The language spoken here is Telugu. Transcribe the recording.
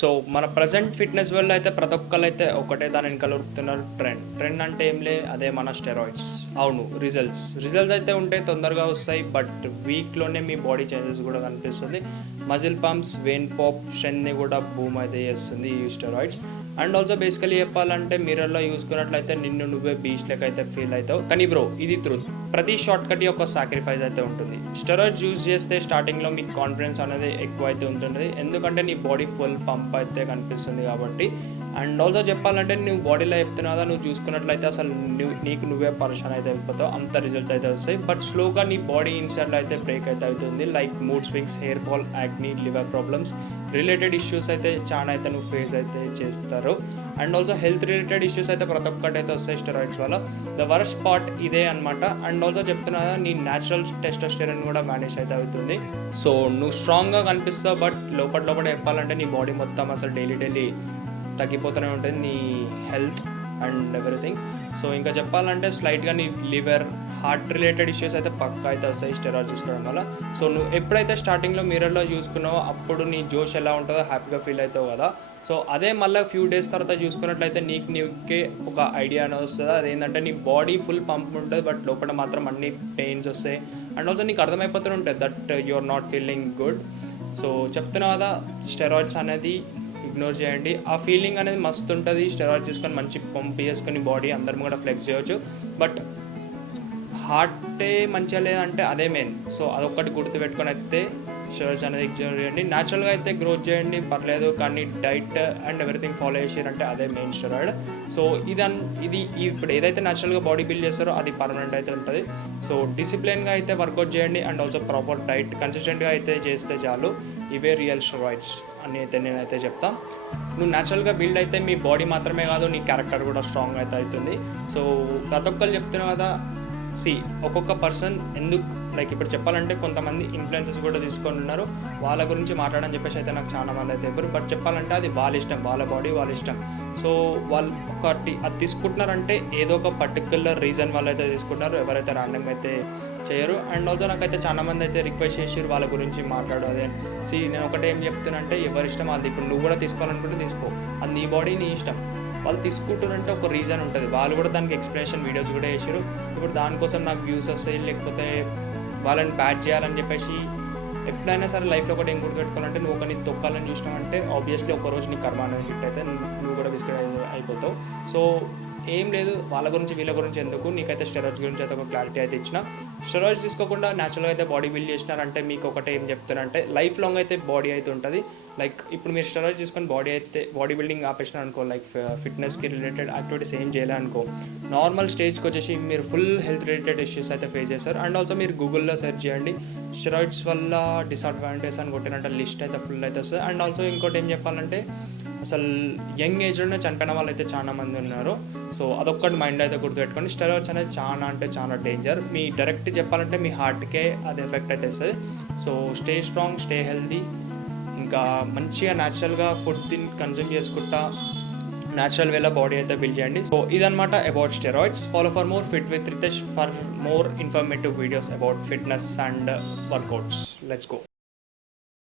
సో మన ప్రజెంట్ ఫిట్నెస్ వల్ల అయితే ప్రతి ఒక్కరు అయితే ఒకటే దాని వెనకాల ఉరుకుతున్నారు. ట్రెండ్ అంటే ఏం లే, అదే మన స్టెరాయిడ్స్. అవును, రిజల్ట్స్ అయితే ఉంటే తొందరగా వస్తాయి, బట్ వీక్లోనే మీ బాడీ చేంజెస్ కూడా కనిపిస్తుంది. మజిల్ పంప్స్, వెయిన్ పాప్, స్ట్రెంత్ని కూడా బూమ్ అయితే చేస్తుంది ఈ స్టెరాయిడ్స్. అండ్ ఆల్సో బేసికలీ చెప్పాలంటే మిర్రర్లో చూసుకున్నట్లయితే నిన్ను నువ్వే బీచ్ లెక్క అయితే ఫీల్ అవుతావు. కానీ బ్రో, ఇది ట్రూత్. ప్రతి షార్ట్ కట్ ఒక సాక్రిఫైస్ అయితే ఉంటుంది. స్టెరాయిడ్స్ యూజ్ చేస్తే స్టార్టింగ్లో మీకు కాన్ఫిడెన్స్ అనేది ఎక్కువ అయితే ఉంటుంది, ఎందుకంటే నీ బాడీ ఫుల్ పంప్ అయితే కనిపిస్తుంది కాబట్టి. అండ్ ఆల్సో చెప్పాలంటే నువ్వు బాడీలో చెప్తున్నావు కదా, నువ్వు చూసుకున్నట్లయితే అసలు నీకు నువ్వే పరేషాన్ అయితే అయిపోతావు, అంత రిజల్ట్స్ అయితే వస్తాయి. బట్ స్లోగా నీ బాడీ ఇన్సైడ్లో అయితే బ్రేక్ అయితే అవుతుంది. Like mood swings, hair fall, acne, liver problems related issues అయితే చాలా అయితే నువ్వు ఫేస్ అయితే చేస్తారు. And also health related issues అయితే ప్రతి ఒక్కటి అయితే వస్తాయి స్టెరాయిడ్స్ వల్ల. ద వర్స్ట్ పార్ట్ ఇదే అనమాట. అండ్ ఆల్సో చెప్తున్నా నీ న్యాచురల్ టెస్టోస్టెరాన్ కూడా మేనేజ్ అయితే అవుతుంది. సో నువ్వు స్ట్రాంగ్గా కనిపిస్తావు, బట్ లోపల చెప్పాలంటే నీ బాడీ మొత్తం అసలు డైలీ తగ్గిపోతూనే ఉంటుంది, నీ హెల్త్ అండ్ ఎవ్రీథింగ్. సో ఇంకా చెప్పాలంటే స్లైట్గా నీ లివర్, హార్ట్ రిలేటెడ్ ఇష్యూస్ అయితే పక్కా అయితే వస్తాయి స్టెరాయిడ్స్ తీసుకోవడం వల్ల. సో నువ్వు ఎప్పుడైతే స్టార్టింగ్లో మిర్రర్లో చూసుకున్నావో అప్పుడు నీ జోష్ ఎలా ఉంటుందో హ్యాపీగా ఫీల్ అవుతావు కదా. సో అదే మళ్ళీ ఫ్యూ డేస్ తర్వాత చూసుకున్నట్లయితే నీకే ఒక ఐడియా అనేది వస్తుంది. అదేంటంటే నీ బాడీ ఫుల్ పంప్ ఉంటుంది, బట్ లోపల మాత్రం అన్ని పెయిన్స్ వస్తాయి. అండ్ ఆల్సో నీకు అర్థమైపోతూనే ఉంటుంది that you are not feeling good. So చెప్తున్నా కదా, స్టెరాయిడ్స్ అనేది ఇగ్నోర్ చేయండి. ఆ ఫీలింగ్ అనేది మస్తు ఉంటుంది. స్టెరాయిడ్ తీసుకొని మంచి పంప్ చేసుకొని బాడీ అందరం కూడా ఫ్లెక్స్ చేయవచ్చు, బట్ హార్టే మంచిగా లేదంటే అదే మెయిన్. సో అదొక్కటి గుర్తుపెట్టుకొని అయితే స్టెరాయిడ్స్ అనేది ఇగ్నోర్ చేయండి. న్యాచురల్గా అయితే గ్రోత్ చేయండి పర్లేదు, కానీ డైట్ అండ్ ఎవ్రీథింగ్ ఫాలో చేసారంటే అదే మెయిన్ స్టెరాయిడ్. సో ఇది ఇప్పుడు ఏదైతే న్యాచురల్గా బాడీ బిల్డ్ చేస్తారో అది పర్మనెంట్ అయితే ఉంటుంది. సో డిసిప్లిన్గా అయితే వర్కౌట్ చేయండి, అండ్ ఆల్సో ప్రాపర్ డైట్ కన్సిస్టెంట్గా అయితే చేస్తే చాలు. ఇవే రియల్ స్టెరాయిడ్స్ అని అయితే నేనైతే చెప్తాను. నువ్వు న్యాచురల్గా బిల్డ్ అయితే మీ బాడీ మాత్రమే కాదు, నీ క్యారెక్టర్ కూడా స్ట్రాంగ్ అయితే అవుతుంది. సో ప్రతి ఒక్కరు చెప్తున్నావు కదా, ఒక్కొక్క పర్సన్ ఎందుకు లైక్ ఇప్పుడు చెప్పాలంటే కొంతమంది ఇన్ఫ్లుయెన్సెస్ కూడా తీసుకొని ఉన్నారు, వాళ్ళ గురించి మాట్లాడని చెప్పేసి అయితే నాకు చాలా మంది అయితే చెప్పారు. బట్ చెప్పాలంటే అది వాళ్ళ ఇష్టం, వాళ్ళ బాడీ వాళ్ళ ఇష్టం. సో వాళ్ళు ఒకటి అది తీసుకుంటున్నారంటే ఏదో ఒక పర్టికులర్ రీజన్ వాళ్ళు అయితే తీసుకుంటున్నారు, ఎవరైతే ర్యాండమ్గా అయితే చేయరు. అండ్ ఆల్సో నాకైతే చాలా మంది అయితే రిక్వెస్ట్ చేసారు వాళ్ళ గురించి మాట్లాడు. అదే నేను ఒకటే ఏం చెప్తున్నా అంటే, ఎవరి ఇష్టం అది. ఇప్పుడు నువ్వు కూడా తీసుకోవాలనుకుంటే తీసుకో, అది నీ బాడీ నీ ఇష్టం. వాళ్ళు తీసుకుంటారంటే ఒక రీజన్ ఉంటుంది, వాళ్ళు కూడా దానికి ఎక్స్ప్లెనేషన్ వీడియోస్ కూడా చేసారు. ఇప్పుడు దానికోసం నాకు వ్యూస్ వస్తాయి, లేకపోతే వాళ్ళని బ్యాడ్ చేయాలని చెప్పేసి ఎప్పుడైనా సరే లైఫ్లో ఒకటి ఏం గుర్తుపెట్టుకోవాలంటే, నువ్వు ఒకరిని తొక్కాలని చూసినావంటే ఆబ్వియస్లీ ఒకరోజు నీ కర్మ అనేది హిట్ అయితే నువ్వు కూడా బిస్కెట్ అయిపోతావు. సో ఏం లేదు, వాళ్ళ గురించి వీళ్ళ గురించి ఎందుకు, నీకైతే స్టెరాయిడ్స్ గురించి అయితే ఒక క్లారిటీ అయితే ఇచ్చిన. స్టెరాయిడ్స్ తీసుకోకుండా న్యాచురల్గా అయితే బాడీ బిల్డ్ చేసినారంటే మీకు ఒకటే ఏం చెప్తానంటే, లైఫ్ లాంగ్ అయితే బాడీ అయితే ఉంటుంది. లైక్ ఇప్పుడు మీరు స్టెరాయిడ్స్ తీసుకొని బాడీ బిల్డింగ్ ఆపేసినారు అనుకో, లైక్ ఫిట్నెస్కి రిలేటెడ్ యాక్టివిటీస్ ఏం చేయలే అనుకో, నార్మల్ స్టేజ్కి వచ్చేసి మీరు ఫుల్ హెల్త్ రిలేటెడ్ ఇష్యూస్ అయితే ఫేస్ చేస్తారు. అండ్ ఆల్సో మీరు గూగుల్లో సెర్చ్ చేయండి, స్టెరాయిడ్స్ వల్ల డిసడ్వాంటేజ్ అని కొట్టినట్టు లిస్ట్ అయితే ఫుల్ అయితే వస్తుంది. అండ్ ఆల్సో ఇంకోటి ఏం చెప్పాలంటే, అసలు యంగ్ ఏజ్లోనే చనిపోయిన వాళ్ళు అయితే చాలా మంది ఉన్నారు. సో అదొక్కటి మైండ్ అయితే గుర్తుపెట్టుకోండి. స్టెరాయిడ్స్ అనేది చాలా అంటే చాలా డేంజర్. మీ డైరెక్ట్ చెప్పాలంటే మీ హార్ట్కే అది ఎఫెక్ట్ అయితే వస్తుంది. So stay strong, stay healthy, ఇంకా మంచిగా న్యాచురల్గా ఫుడ్ కన్జ్యూమ్ చేసుకుంటా న్యాచురల్ వేలో బాడీ అయితే బిల్డ్ చేయండి. సో ఇదనమాట about steroids. Follow for more fit with Ritesh for more informative videos about fitness and workouts. Let's go.